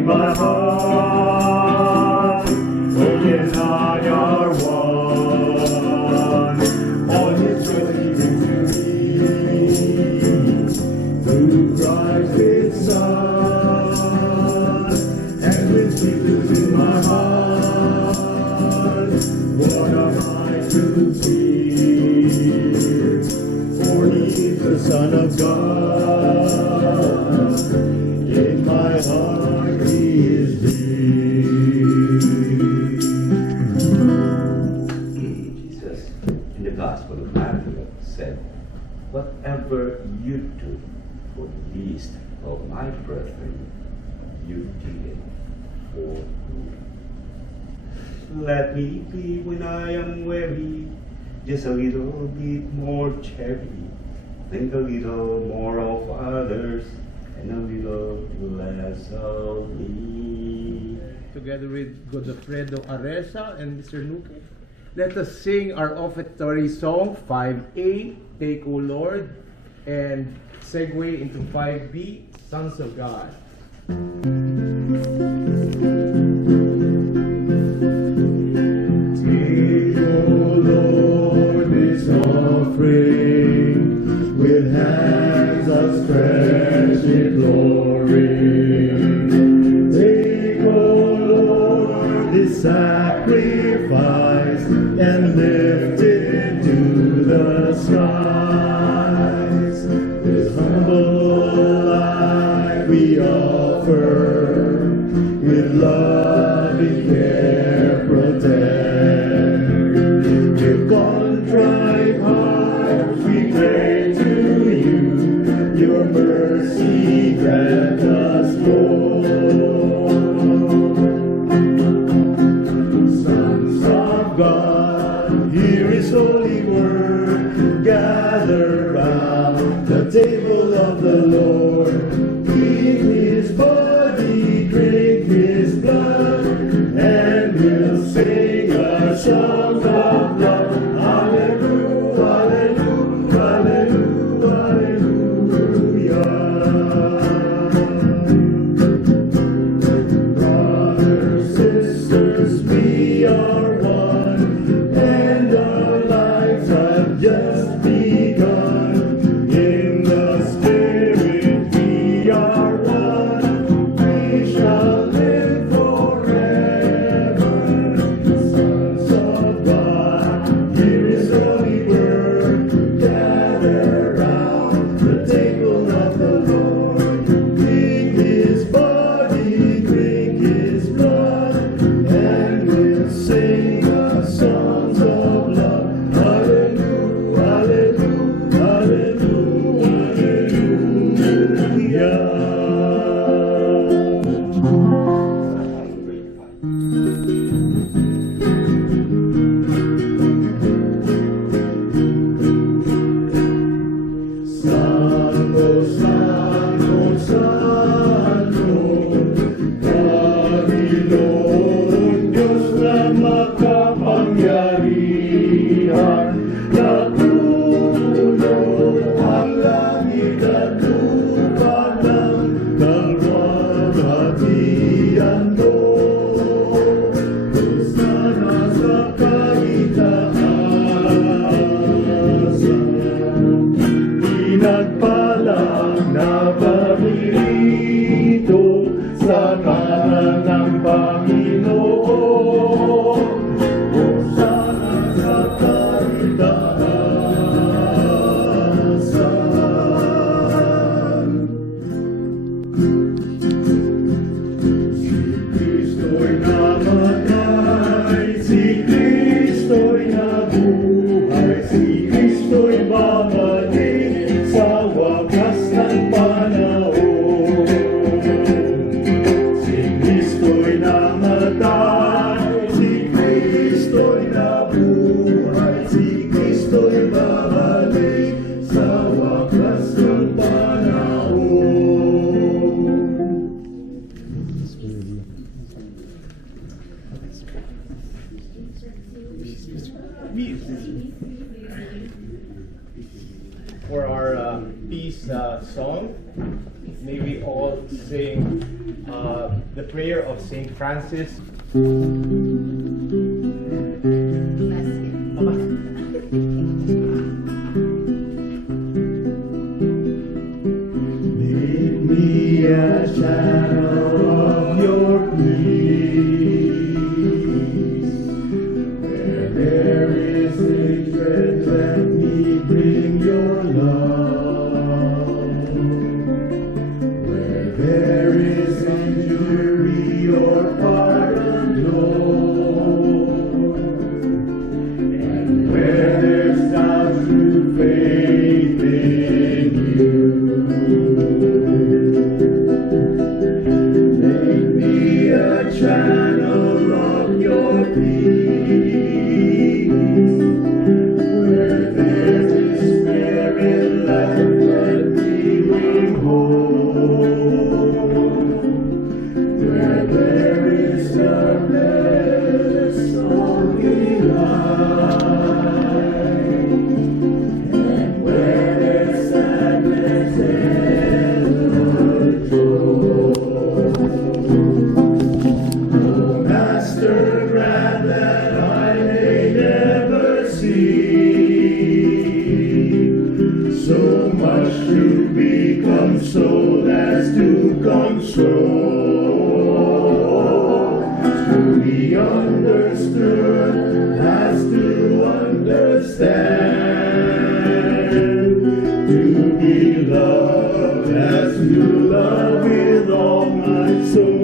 in my heart. Oh yes, I are one. All His joy given to me through Christ His Son, and with Jesus in my heart, what am I to fear? For He is the Son of God. In my heart He is dear. Jesus, in the Gospel of Matthew, said, "Whatever you do for the least of my brethren, you did it for me." Let me be when I am weary, just a little bit more charity. Think a little more of others and a little less of me. Together with Godofredo Aresa and Mr. Nuke, let us sing our offertory song 5A, Take O Lord, and segue into 5B, Sons of God. Take, O Lord, this offering with hands outstretched in glory. Take, O Lord, this sacrifice and lift it to the skies. This humble life we offer, with loving care protect. With contrite hearts we pray to you, your mercy grant us, Lord. Sons of God, hear His holy word, gather round the table of the Lord. Eat His body, drink His blood, and we'll sing a song of love. Hallelujah, hallelujah, hallelujah, hallelujah. Brothers, sisters, we are one, and our lives have just begun. peace. For our peace song, may we all sing the prayer of Saint Francis. Make me a channel of your peace. Where there is hatred, let me bring your love. Where there is injury or pardon, Lord. And where there's doubt, through faith in you. Make me a channel of your peace. Where there's despair in life, let me bring hope. Where there is darkness, only light. And where there's sadness, ever joy. Oh, Master, grant that I may never see so much to be consoled as to console, to be understood as to understand, to be loved as to love with all my soul.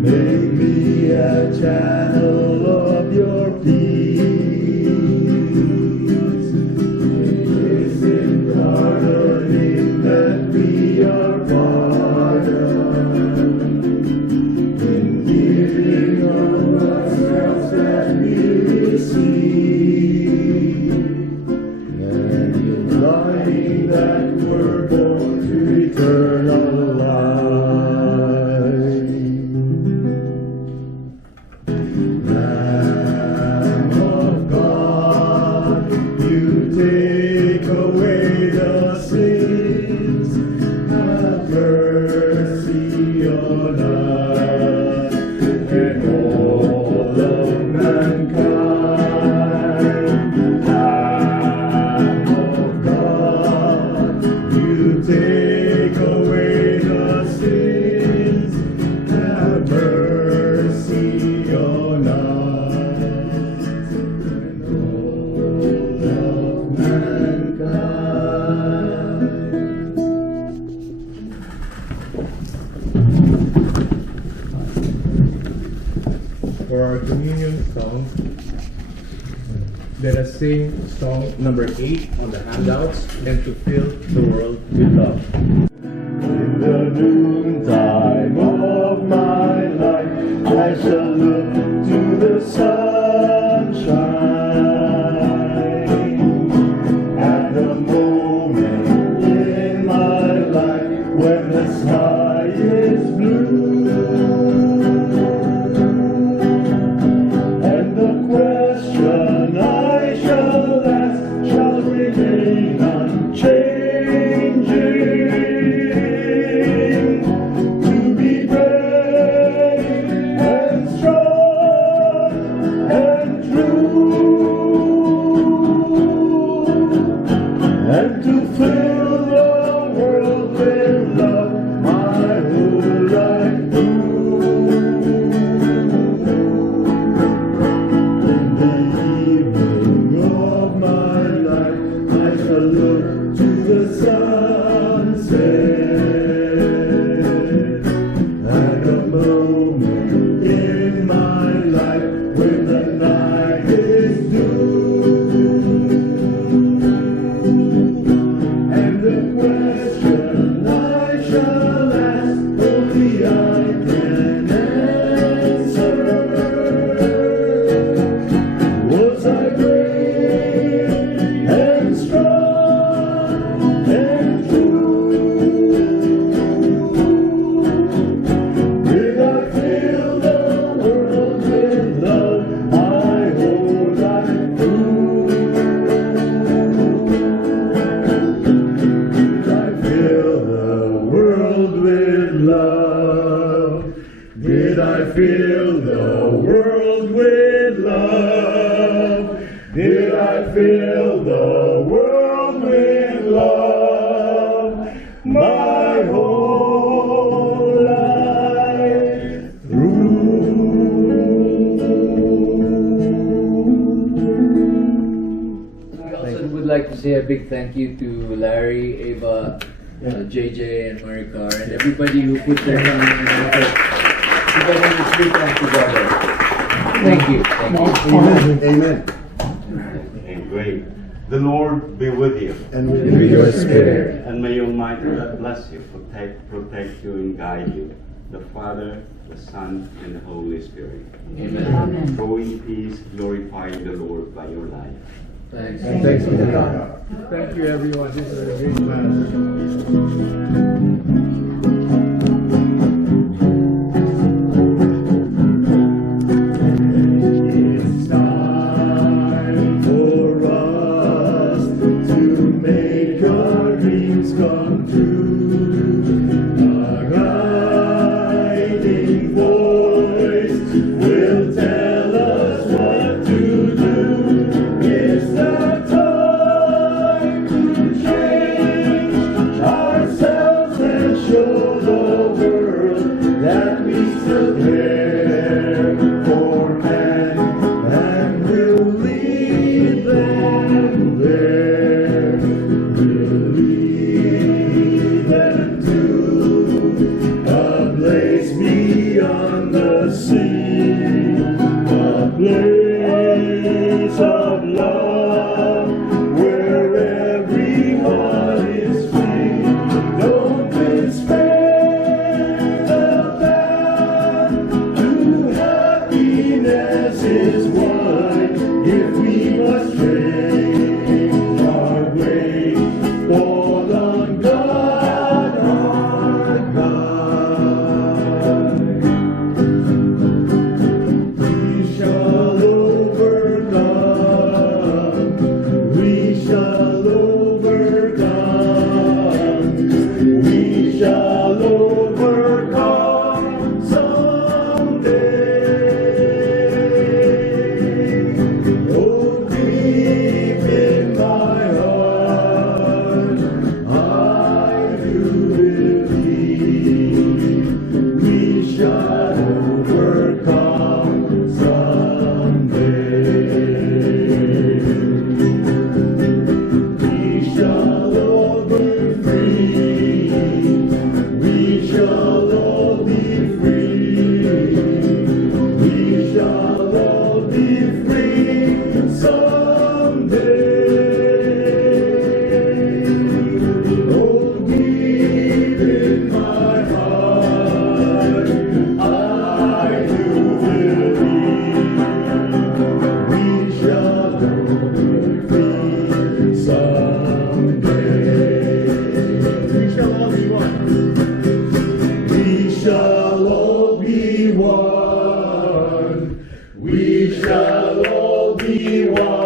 Make me a channel of your peace. It is in pardoning that we are pardoned, in giving of ourselves that we receive, and in lying that we're born to eternal life. Lamb of God, you take away the sins, have mercy on us and all of mankind. Lamb of God, you take away the sins, have mercy on us and all of mankind. For our communion song, let us sing song number 8 on the handouts, and to fill the world with love. In the noontime of my life, I shall look to the sunshine. At the moment in my life when the sky is blue, and the question I shall ask shall remain unchanging. To be brave and strong and true. did I fill the world with love, my whole life through. We also would like to say a big thank you to Larry, Ava, JJ and Maricar, and everybody who put their time and effort together this weekend together. Thank you. Thank you. Amen. And great. The Lord be with you. And with your spirit. And may Almighty God bless you, protect you, and guide you. The Father, the Son, and the Holy Spirit. Amen. Go in peace, glorifying the Lord by your life. Thanks. Thanks be to God. Thank you, everyone. This is a great mass. It's time for us to make our dreams come true. A guiding voice will tell us what to do. It's the time to change ourselves and show the world that we still care for man, and we'll lead them there. We'll lead them to a place beyond the sea, a place of love where everyone is free. Don't despair, the path to happiness is wide. If we must change our way, fall on God, our God. We shall overcome. We shall overcome. We shall overcome someday. Oh, deep in my heart, I do believe we shall overcome someday. We shall all be free. We shall all be free. We shall all be free someday. Oh, deep in my heart, I do believe we shall all be free someday. We shall all be one. We shall all be one. We shall all be one.